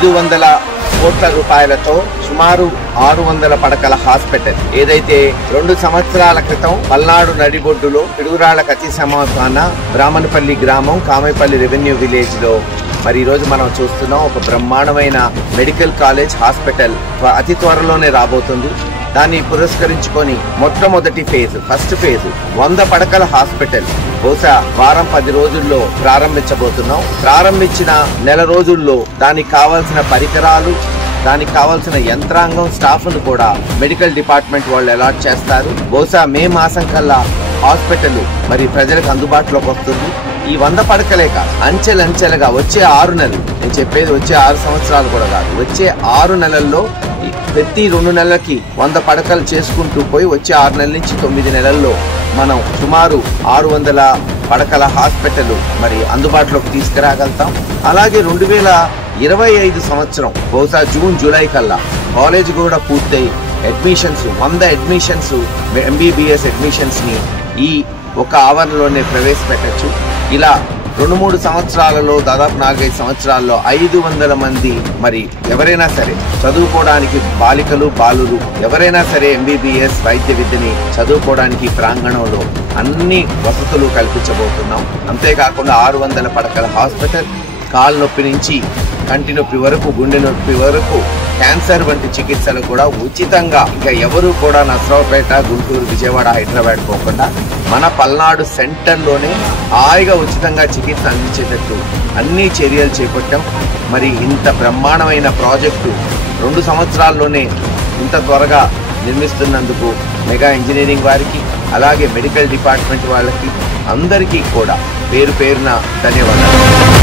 500 కోట్ల రూపాయలతో సుమారు 600 పడకల హాస్పిటల్ ఏదైతే 2 సంవత్సరాల క్రితం పల్నాడు నడిబొడ్డులో పిడుగురాళ్ల కతి సమీపాన బ్రాహ్మణపల్లి గ్రామం కామైపల్లి రెవెన్యూ విలేజ్ లో మరి ఈ రోజు మనం చూస్తున్నాం ఒక బ్రహ్మాండమైన మెడికల్ కాలేజ్ హాస్పిటల్ అతి త్వరలోనే రాబోతుంది. దాన్ని పురస్కరించుకొని మొట్టమొదటి ఫస్ట్ ఫేజ్ 100 పడకల హాస్పిటల్ బహుశా వారం 10 రోజుల్లో ప్రారంభించబోతున్నాం. ప్రారంభించిన నెల రోజుల్లో దానికి కావాల్సిన పరికరాలు, దానికి కావాల్సిన యంత్రాంగం, స్టాఫ్ ను కూడా మెడికల్ డిపార్ట్మెంట్ వాళ్ళు అలాట్ చేస్తారు. బహుశా మే మాసం కల్లా హాస్పిటల్ మరి ప్రజలకు అందుబాటులోకి వస్తుంది. ఈ 100 పడకలే కాదు, అంచెలంచెలుగా వచ్చే 6 నెలలు, నేను చెప్పేది వచ్చే 6 సంవత్సరాలు కూడా కాదు, వచ్చే 6 నెలల్లో ప్రతి 2 నెలలకి 100 పడకలు చేసుకుంటూ పోయి వచ్చే 6 నెలల నుంచి 9 నెలల్లో మనం సుమారు 600 పడకల హాస్పిటల్ మరి అందుబాటులోకి తీసుకురాగలుగుతాం. అలాగే 2025 సంవత్సరం బహుశా జూన్ జూలై కల్లా కాలేజ్ కూడా పూర్తయి అడ్మిషన్స్ 100 అడ్మిషన్స్ MBBS అడ్మిషన్స్ ని ఈ ఒక ఆవరణలోనే ప్రవేశపెట్టచ్చు. ఇలా 2-3 సంవత్సరాలలో దాదాపు 4-5 సంవత్సరాల్లో 500 మంది మరి ఎవరైనా సరే చదువుకోవడానికి బాలికలు బాలురు ఎవరైనా సరే MBBS వైద్య విద్యని చదువుకోవడానికి ప్రాంగణంలో అన్ని వసతులు కల్పించబోతున్నాం. అంతేకాకుండా 600 పడకల హాస్పిటల్ కాలు నొప్పి నుంచి కంటి నొప్పి వరకు, గుండె నొప్పి వరకు, క్యాన్సర్ వంటి చికిత్సలు కూడా ఉచితంగా, ఇంకా ఎవరు కూడా నర్సరావుపేట, గుంటూరు, విజయవాడ, హైదరాబాద్ పోకుండా మన పల్నాడు సెంటర్లోనే హాయిగా ఉచితంగా చికిత్స అందించేటట్టు అన్ని చర్యలు చేపట్టాం. మరి ఇంత బ్రహ్మాండమైన ప్రాజెక్టు 2 సంవత్సరాల్లోనే ఇంత త్వరగా నిర్మిస్తున్నందుకు మెగా ఇంజనీరింగ్ వారికి, అలాగే మెడికల్ డిపార్ట్మెంట్ వాళ్ళకి అందరికీ కూడా పేరు పేరున ధన్యవాదాలు.